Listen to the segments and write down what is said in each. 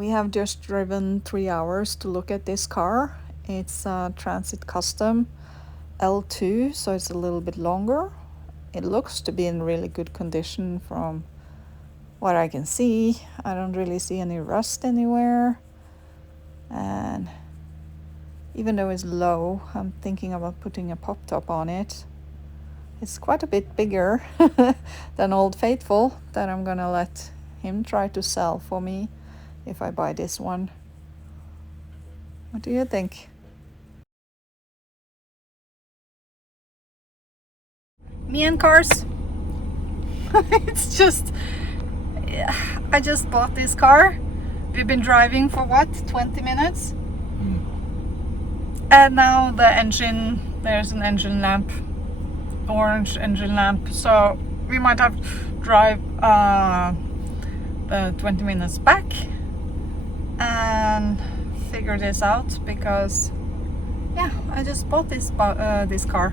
We have just driven 3 hours to look at this car. It's a Transit Custom L2, so it's a little bit longer. It looks to be in really good condition from what I can see. I don't really see any rust anywhere. And even though it's low, I'm thinking about putting a pop top on it. It's quite a bit bigger than Old Faithful that I'm gonna let him try to sell for me if I buy this one. What do you think? Me and cars. It's just, I just bought this car. We've been driving for what, 20 minutes? And now the engine, there's an engine lamp, orange engine lamp. So we might have to drive the 20 minutes back and figure this out because, yeah, I just bought this car.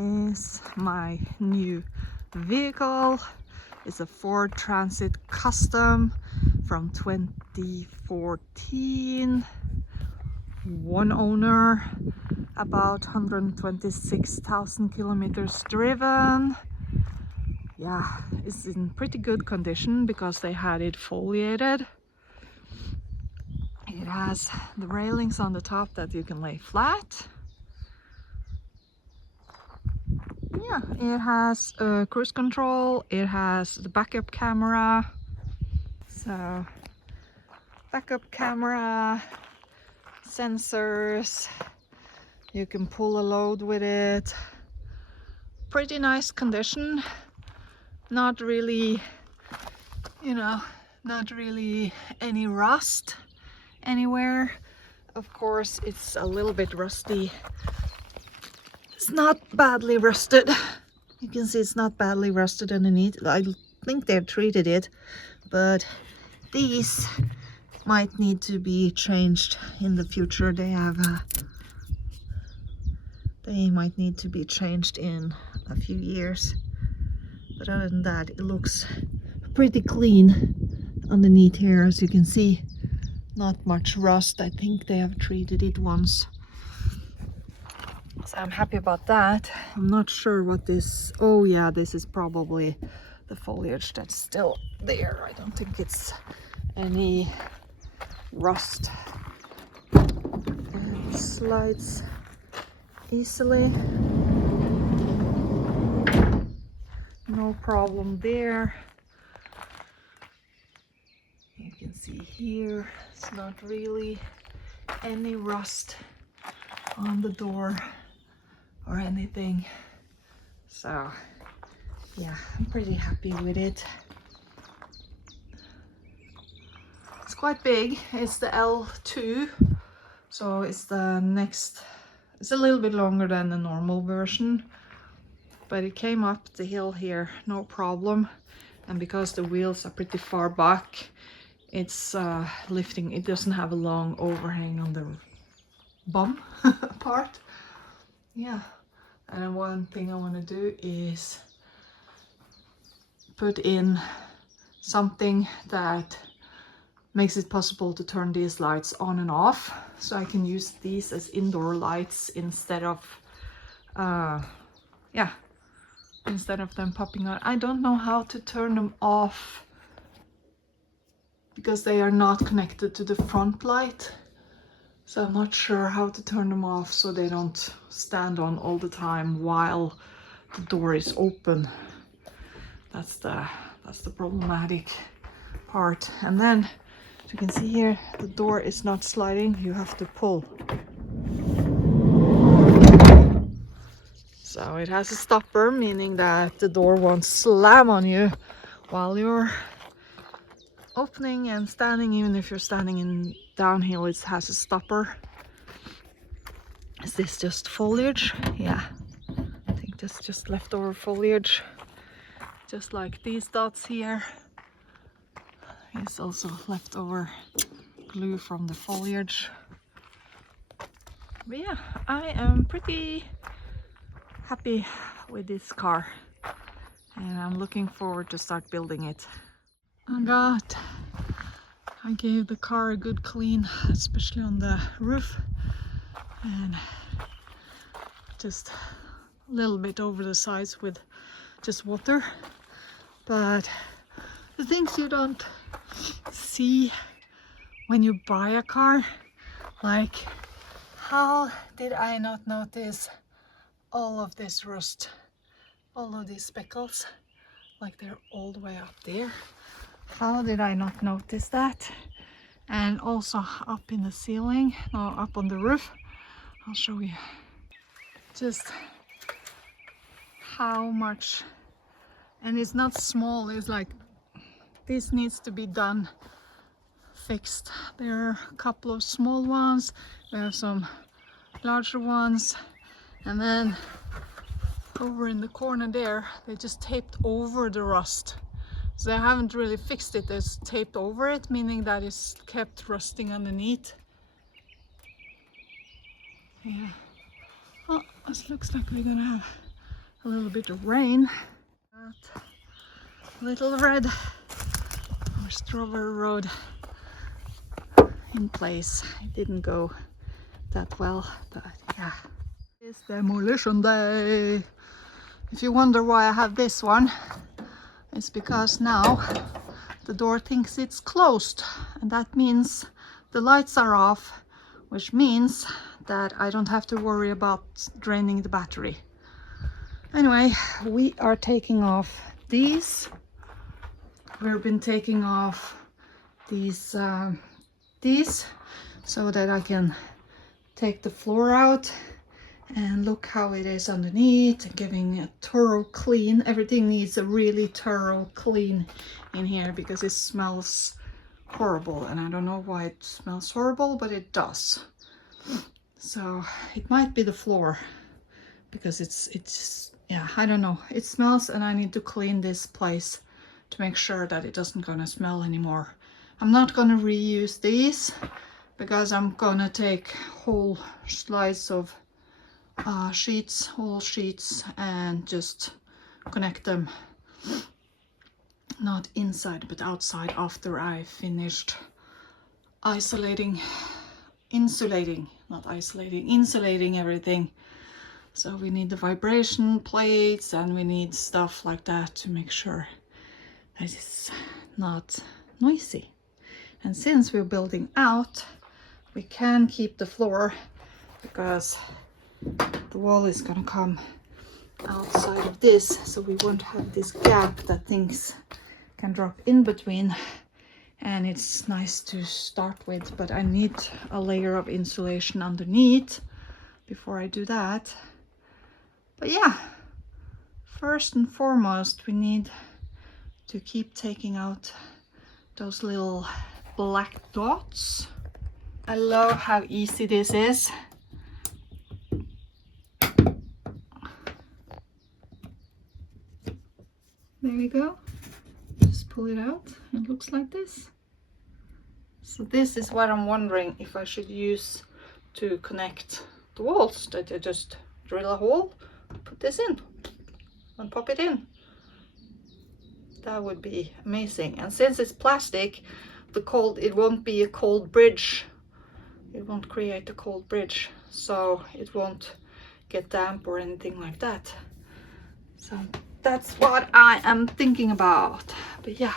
Is my new vehicle. It's a Ford Transit Custom from 2014. One owner, about 126,000 kilometers driven. Yeah, it's in pretty good condition because they had it foliated. It has the railings on the top that you can lay flat. Yeah, it has cruise control, it has the backup camera. So, backup camera, sensors, you can pull a load with it. Pretty nice condition. Not really, not really any rust anywhere. Of course, it's a little bit rusty. It's not badly rusted. You can see it's not badly rusted underneath. I think they've treated it, but these might need to be changed in the future. They might need to be changed in a few years. But other than that, it looks pretty clean underneath here, as you can see. Not much rust. I think they have treated it once. So I'm happy about that. I'm not sure what this... Oh yeah, this is probably the foliage that's still there. I don't think it's any rust. And it slides easily. No problem there. see here, it's not really any rust on the door or anything. So yeah, I'm pretty happy with it. It's quite big. It's the L2, so it's the next, it's a little bit longer than the normal version, but it came up the hill here no problem. And because the wheels are pretty far back, it's lifting. It doesn't have a long overhang on the bum part. Yeah, and one thing I want to do is put in something that makes it possible to turn these lights on and off, so I can use these as indoor lights instead of yeah, instead of them popping on. I don't know how to turn them off because they are not connected to the front light, so I'm not sure how to turn them off so they don't stand on all the time while the door is open. That's the problematic part. And then, as you can see here, the door is not sliding, you have to pull. So it has a stopper, meaning that the door won't slam on you while you're opening and standing. Even if you're standing in downhill, it has a stopper. Is this just foliage? Yeah, I think that's just leftover foliage, just like these dots here. It's also leftover glue from the foliage. But yeah, I am pretty happy with this car, and I'm looking forward to start building it. I gave the car a good clean, especially on the roof, and just a little bit over the sides with just water. But the things you don't see when you buy a car, like, how did I not notice all of this rust, all of these speckles, like they're all the way up there? How did I not notice that? And also up in the ceiling, no, up on the roof. I'll show you just how much. And it's not small, it's like, this needs to be done, fixed. There are a couple of small ones, we have some larger ones, and then over in the corner there, they just taped over the rust. So they haven't really fixed it, they taped over it, meaning that it's kept rusting underneath. Yeah. Oh, this looks like we're gonna have a little bit of rain. That little red or strawberry road in place. It didn't go that well, but yeah. It's demolition day. If you wonder why I have this one, it's because now the door thinks it's closed, and that means the lights are off, which means that I don't have to worry about draining the battery. Anyway, we are taking off these. We've been taking off these so that I can take the floor out and look how it is underneath, and giving a thorough clean. Everything needs a really thorough clean in here because it smells horrible, and I don't know why it smells horrible, but it does. So it might be the floor, because it's yeah, I don't know, it smells, and I need to clean this place to make sure that it doesn't gonna smell anymore. I'm not gonna reuse these because I'm gonna take whole slides of whole sheets, and just connect them, not inside but outside, after I finished insulating everything. So we need the vibration plates, and we need stuff like that to make sure that it's not noisy. And since we're building out, we can keep the floor, because the wall is gonna come outside of this, so we won't have this gap that things can drop in between. and it's nice to start with, but I need a layer of insulation underneath before I do that. But yeah, first and foremost, we need to keep taking out those little black dots. I love how easy this is. There we go. Just pull it out. It looks like this. So this is what I'm wondering if I should use to connect the walls, that I just drill a hole, put this in and pop it in. That would be amazing. And since it's plastic, it won't be a cold bridge. It won't create a cold bridge, so it won't get damp or anything like that. So that's what I am thinking about. But yeah,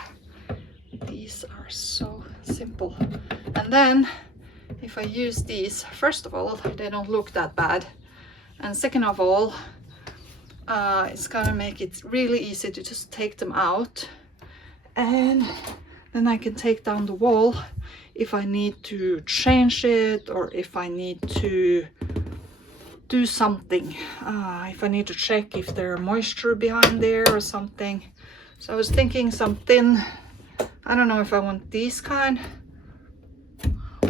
these are so simple. And then if I use these, first of all, they don't look that bad, and second of all, it's gonna make it really easy to just take them out, and then I can take down the wall if I need to change it, or if I need to do something, if I need to check if there's moisture behind there or something. So I was thinking some thin, I don't know if I want these kind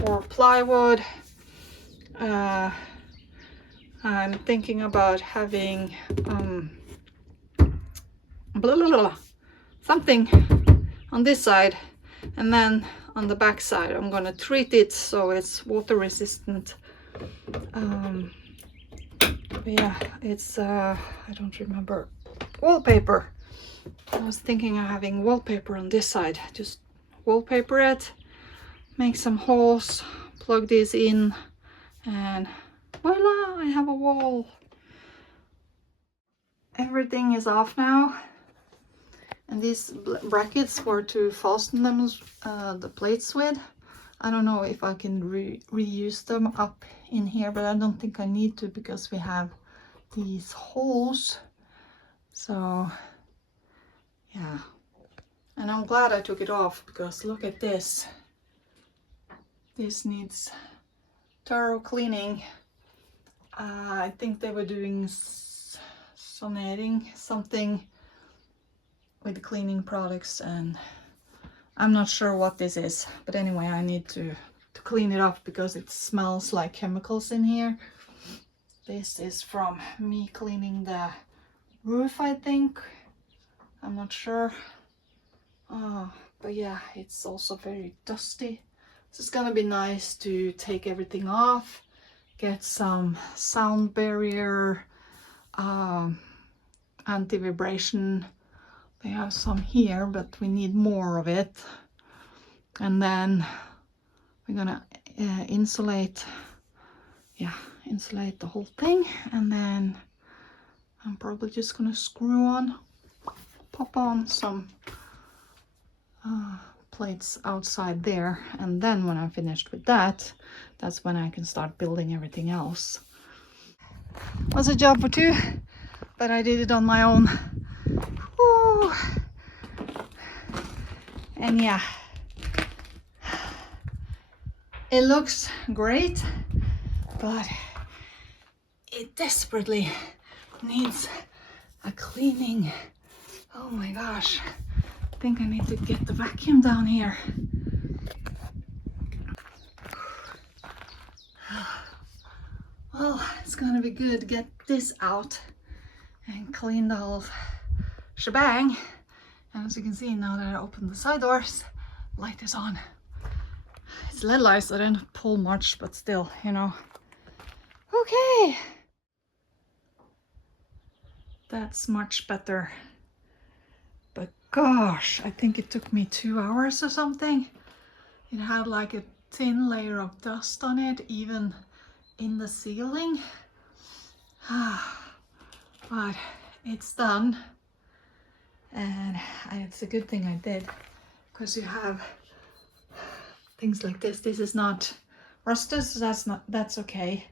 or plywood. I'm thinking about having something on this side, and then on the back side I'm gonna treat it so it's water resistant. But yeah, it's I don't remember, wallpaper. I was thinking of having wallpaper on this side. Just wallpaper it, make some holes, plug these in, and voila, I have a wall. Everything is off now, and these brackets were to fasten them, the plates with. I don't know if I can reuse them up in here, but I don't think I need to because we have these holes. So yeah, and I'm glad I took it off, because look at this. This needs thorough cleaning. I think they were doing sonating, something with cleaning products, and I'm not sure what this is, but anyway, I need to clean it off because it smells like chemicals in here. This is from me cleaning the roof, I think. I'm not sure. But yeah, it's also very dusty. So it's gonna be nice to take everything off, get some sound barrier, anti-vibration. They have some here, but we need more of it. And then we're gonna insulate the whole thing, and then I'm probably just gonna pop on some plates outside there, and then when I'm finished with that, that's when I can start building everything else. It was a job for two, but I did it on my own. Woo. And yeah, it looks great, but it desperately needs a cleaning. Oh my gosh, I think I need to get the vacuum down here. Well, it's gonna be good to get this out and clean the whole shebang. And as you can see, now that I opened the side doors, light is on. It's LED lights, so I didn't pull much, but still, you know. Okay, that's much better. But gosh, I think it took me 2 hours or something. It had like a thin layer of dust on it, even in the ceiling. But it's done, and it's a good thing I did, because you have things like this. This is not rusted, so that's okay.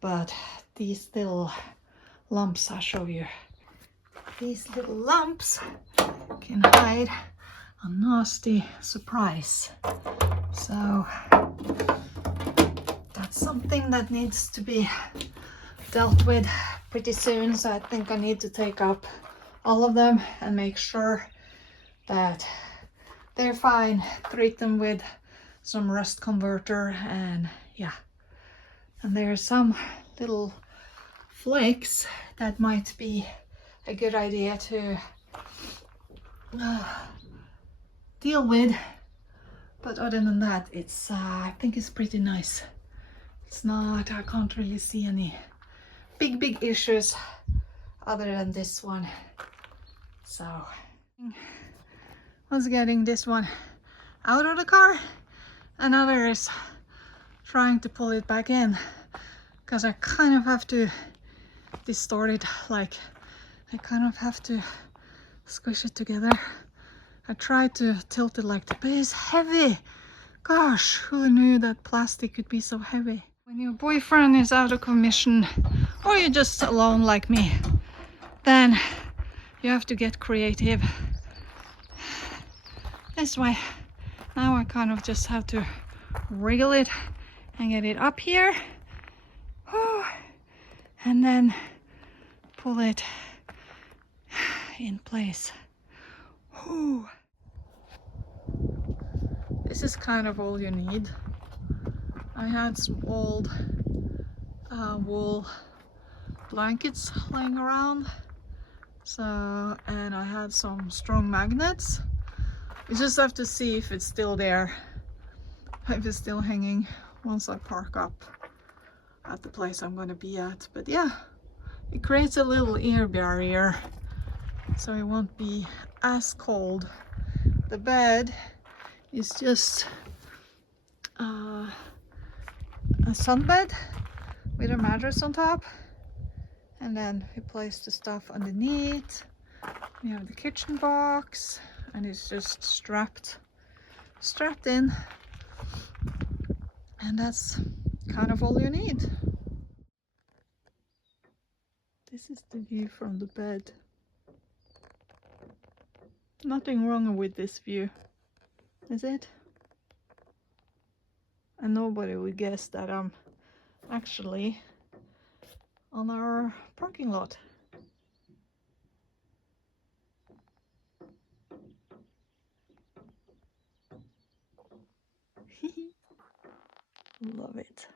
But these little lumps, I'll show you. These little lumps can hide a nasty surprise. So that's something that needs to be dealt with pretty soon. So I think I need to take up all of them and make sure that they're fine, treat them with some rust converter, and yeah. And there are some little flakes that might be a good idea to deal with, but other than that, it's I think it's pretty nice. It's not, I can't really see any big issues other than this one. So I was getting this one out of the car, another is trying to pull it back in, because I kind of have to distort it, like I kind of have to squish it together. I tried to tilt it like that, but it's heavy. Gosh, who knew that plastic could be so heavy? When your boyfriend is out of commission, or you're just alone like me, then you have to get creative. This way. Now I kind of just have to wriggle it and get it up here. And then pull it in place. This is kind of all you need. I had some old wool blankets laying around, and I had some strong magnets. You just have to see if it's still there, if it's still hanging once I park up at the place I'm going to be at. But yeah, it creates a little air barrier so it won't be as cold. The bed is just a sunbed with a mattress on top, and then we place the stuff underneath. We have the kitchen box, and it's just strapped in, and that's kind of all you need. This is the view from the bed. Nothing wrong with this view, is it? And nobody would guess that I'm actually on our parking lot. Love it.